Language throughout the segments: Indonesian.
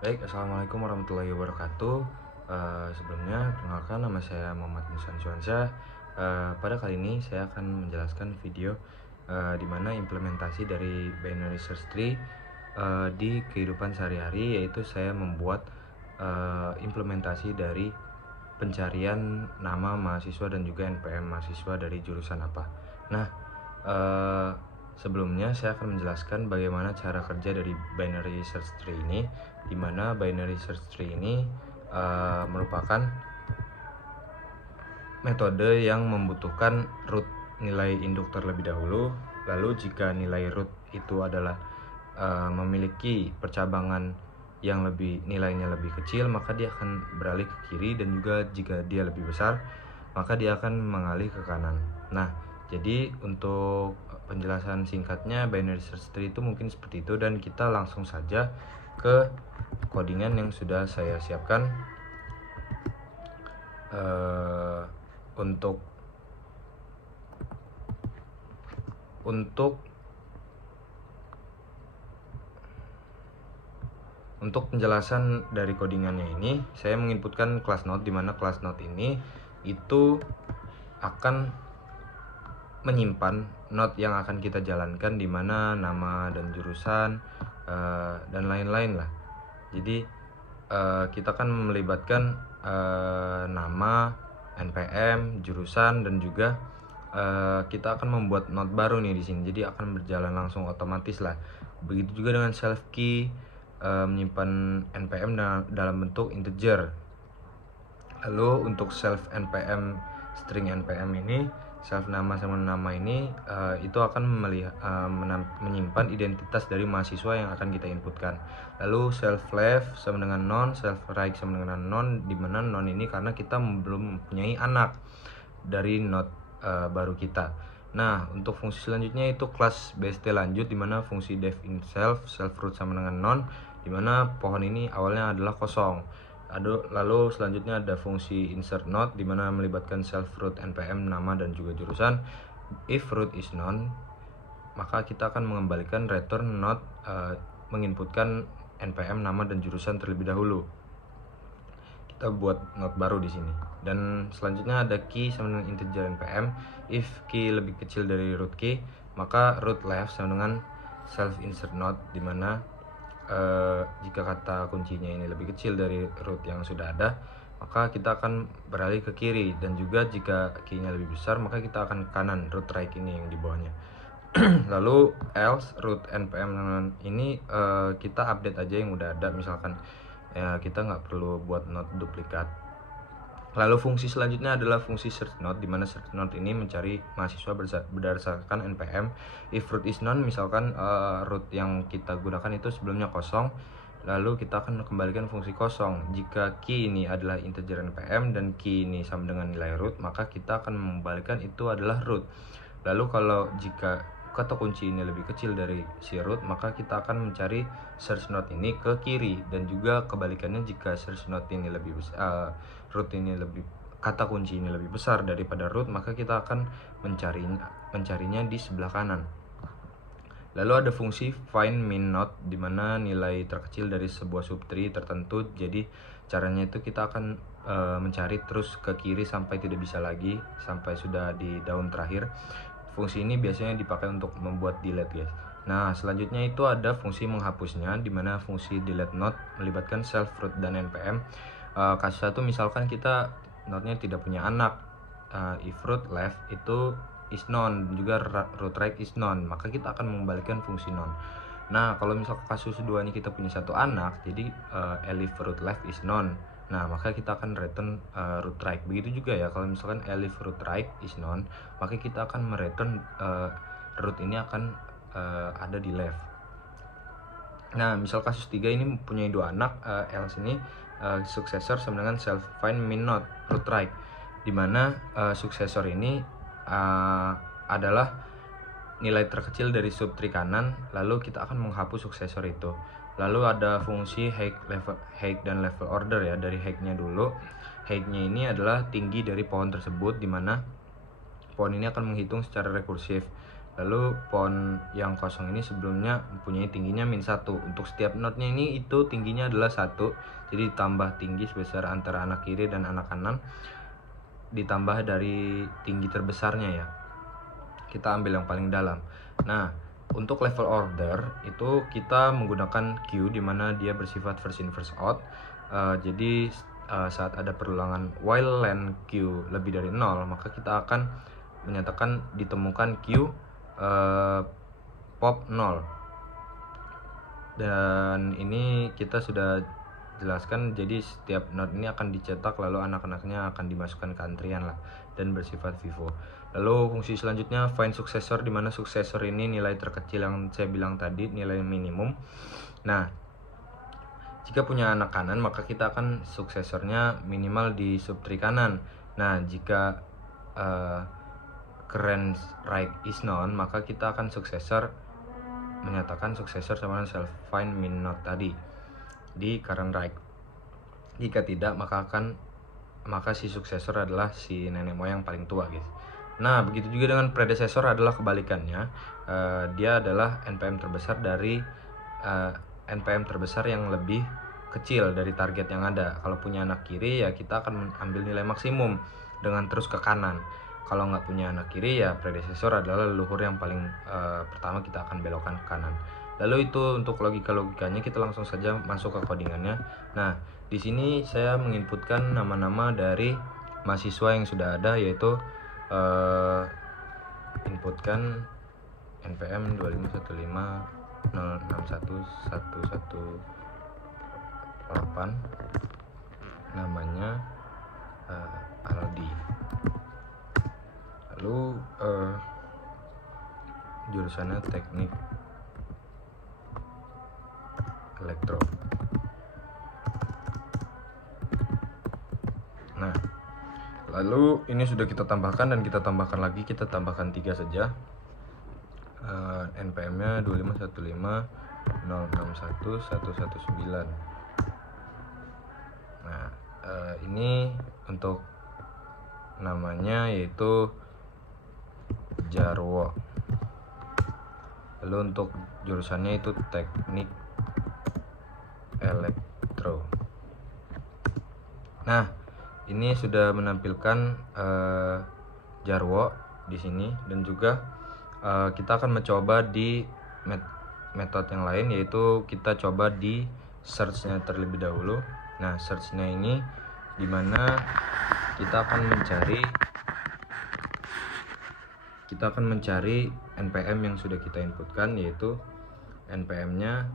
Baik, Assalamualaikum warahmatullahi wabarakatuh. Sebelumnya, perkenalkan nama saya Muhammad Musan Syuansyah. Pada kali ini saya akan menjelaskan video di mana implementasi dari binary search tree di kehidupan sehari-hari, yaitu saya membuat implementasi dari pencarian nama mahasiswa dan juga NPM mahasiswa dari jurusan apa. Nah, eh, sebelumnya saya akan menjelaskan bagaimana cara kerja dari binary search tree ini, di mana binary search tree ini merupakan metode yang membutuhkan root nilai induk terlebih dahulu. Lalu jika nilai root itu adalah memiliki percabangan yang nilainya lebih kecil, maka dia akan beralih ke kiri, dan juga jika dia lebih besar, maka dia akan mengalih ke kanan. Nah, jadi untuk penjelasan singkatnya binary search tree itu mungkin seperti itu, dan kita langsung saja ke codingan yang sudah saya siapkan. Untuk penjelasan dari codingannya ini, saya menginputkan class node, di mana class node ini itu akan menyimpan node yang akan kita jalankan, di mana nama dan jurusan dan lain-lain lah. Jadi kita akan melibatkan nama, NPM, jurusan, dan juga kita akan membuat node baru nih di sini. Jadi akan berjalan langsung otomatis lah. Begitu juga dengan self key, menyimpan NPM dalam bentuk integer. Lalu untuk self NPM, string NPM ini, self nama sama nama ini itu akan menyimpan identitas dari mahasiswa yang akan kita inputkan. Lalu self left sama dengan non, self right sama dengan non, di mana non ini karena kita belum mempunyai anak dari node baru kita. Nah, untuk fungsi selanjutnya itu kelas BST lanjut, di mana fungsi def in self root sama dengan non, di mana pohon ini awalnya adalah kosong. Lalu selanjutnya ada fungsi insert node, di mana melibatkan self root, NPM, nama, dan juga jurusan. If root is none, maka kita akan mengembalikan return node menginputkan NPM, nama, dan jurusan terlebih dahulu. Kita buat node baru di sini. Dan selanjutnya ada key sama dengan integer NPM. If key lebih kecil dari root key, maka root left sama dengan self insert node, di mana jika kata kuncinya ini lebih kecil dari root yang sudah ada, maka kita akan beralih ke kiri. Dan juga jika key-nya lebih besar, maka kita akan ke kanan, root right ini yang di bawahnya. Lalu else root npm ini kita update aja yang udah ada, misalkan kita nggak perlu buat node duplikat. Lalu fungsi selanjutnya adalah fungsi search node, di mana search node ini mencari mahasiswa berdasarkan NPM. If root is none, misalkan root yang kita gunakan itu sebelumnya kosong, lalu kita akan kembalikan fungsi kosong. Jika key ini adalah integer NPM dan key ini sama dengan nilai root, maka kita akan mengembalikan itu adalah root. Lalu kalau jika kata kunci ini lebih kecil dari si root, maka kita akan mencari search node ini ke kiri. Dan juga kebalikannya, jika search node ini lebih besar, kata kunci ini lebih besar daripada root, maka kita akan mencarinya di sebelah kanan. Lalu ada fungsi find min node, di mana nilai terkecil dari sebuah subtree tertentu. Jadi caranya itu kita akan mencari terus ke kiri sampai tidak bisa lagi, sampai sudah di daun terakhir. Fungsi ini biasanya dipakai untuk membuat delete, guys. Nah, selanjutnya itu ada fungsi menghapusnya, di mana fungsi delete node melibatkan self root dan npm. Kasus satu, misalkan kita node-nya tidak punya anak. If root left itu is none, juga root right is none, maka kita akan mengembalikan fungsi none. Nah, kalau misalkan kasus keduanya kita punya satu anak, jadi elif root left is none, nah maka kita akan return root right. Begitu juga ya, kalau misalkan elif root right is none, maka kita akan mereturn root ini akan ada di left. Nah, misal kasus 3 ini mempunyai dua anak, else ini successor sama dengan self find min node root right, dimana successor ini adalah nilai terkecil dari subtree kanan, lalu kita akan menghapus successor itu. Lalu ada fungsi height dan level order ya. Dari height-nya dulu, height-nya ini adalah tinggi dari pohon tersebut, dimana pohon ini akan menghitung secara rekursif. Lalu pohon yang kosong ini sebelumnya mempunyai tingginya -1. Untuk setiap notnya ini itu tingginya adalah 1. Jadi ditambah tinggi sebesar antara anak kiri dan anak kanan, ditambah dari tinggi terbesarnya ya. Kita ambil yang paling dalam. Nah, untuk level order itu kita menggunakan queue di mana dia bersifat first in first out. Jadi saat ada perulangan while length queue lebih dari 0, maka kita akan menyatakan ditemukan queue pop 0. Dan ini kita sudah jelaskan, jadi setiap node ini akan dicetak lalu anak-anaknya akan dimasukkan ke antrian lah dan bersifat vivo. Lalu fungsi selanjutnya find successor, di mana successor ini nilai terkecil yang saya bilang tadi, nilai minimum. Nah, jika punya anak kanan maka kita akan suksesornya minimal di subtree kanan. Nah, jika current right is known, maka kita akan menyatakan successor sama self find min node tadi di current right. Jika tidak, maka si successor adalah si nenek moyang paling tua, guys. Nah, begitu juga dengan predecessor adalah kebalikannya. Dia adalah NPM terbesar dari NPM terbesar yang lebih kecil dari target yang ada. Kalau punya anak kiri ya kita akan ambil nilai maksimum dengan terus ke kanan. Kalau nggak punya anak kiri ya predecessor adalah leluhur yang paling pertama kita akan belokkan ke kanan. Lalu itu untuk logikanya, kita langsung saja masuk ke codingannya. Nah, di sini saya menginputkan nama-nama dari mahasiswa yang sudah ada, yaitu inputkan npm 25150611118, namanya Aldi. Lalu jurusannya teknik elektro. Nah, lalu ini sudah kita tambahkan dan kita tambahkan lagi, kita tambahkan 3 saja. NPM nya 25150611119. Nah, ini untuk namanya yaitu Jarwo. Lalu untuk jurusannya itu teknik elektro. Nah, ini sudah menampilkan Jarwo di sini, dan juga kita akan mencoba di metode yang lain, yaitu kita coba di search-nya terlebih dahulu. Nah, search-nya ini dimana kita akan mencari NPM yang sudah kita inputkan, yaitu NPM-nya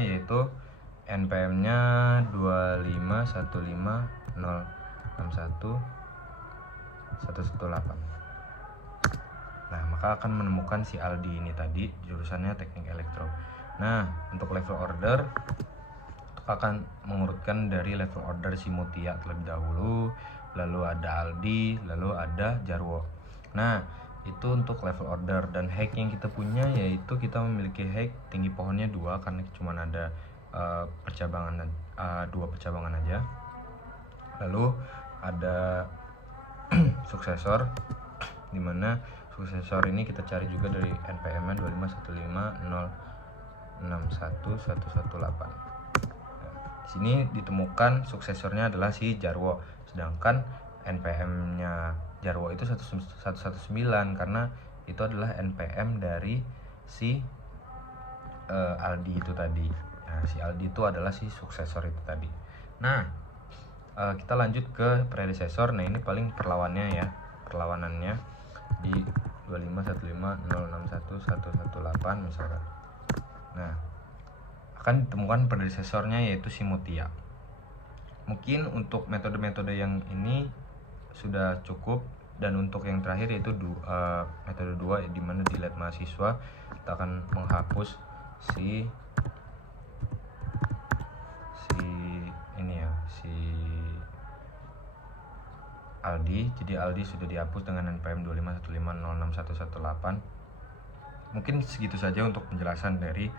yaitu NPM-nya 25150611118. Nah, maka akan menemukan si Aldi ini tadi, jurusannya teknik elektro. Nah, untuk level order akan mengurutkan dari level order si Mutia terlebih dahulu, lalu ada Aldi, lalu ada Jarwo. Nah, itu untuk level order. Dan hack yang kita punya yaitu kita memiliki hack tinggi pohonnya 2 karena cuma ada 2 percabangan aja. Lalu ada suksesor, dimana suksesor ini kita cari juga dari NPM-nya 25150611118. Di sini ditemukan suksesornya adalah si Jarwo, sedangkan NPM-nya Jarwo itu 119 karena itu adalah NPM dari si Aldi itu tadi. Nah, si Aldi itu adalah si suksesor itu tadi. Nah, kita lanjut ke predecessor. Nah, ini paling perlawanannya di 25150611118 misalkan. Nah, akan ditemukan predecessornya yaitu si Mutia. Mungkin untuk metode-metode yang ini sudah cukup, dan untuk yang terakhir yaitu metode 2, di mana delete mahasiswa, kita akan menghapus si Aldi. Jadi Aldi sudah dihapus dengan NPM 25150611118. Mungkin segitu saja untuk penjelasan dari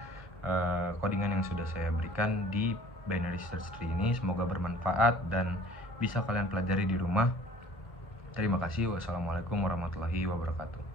codingan yang sudah saya berikan di binary search tree ini. Semoga bermanfaat, dan bisa kalian pelajari di rumah. Terima kasih. Wassalamualaikum warahmatullahi wabarakatuh.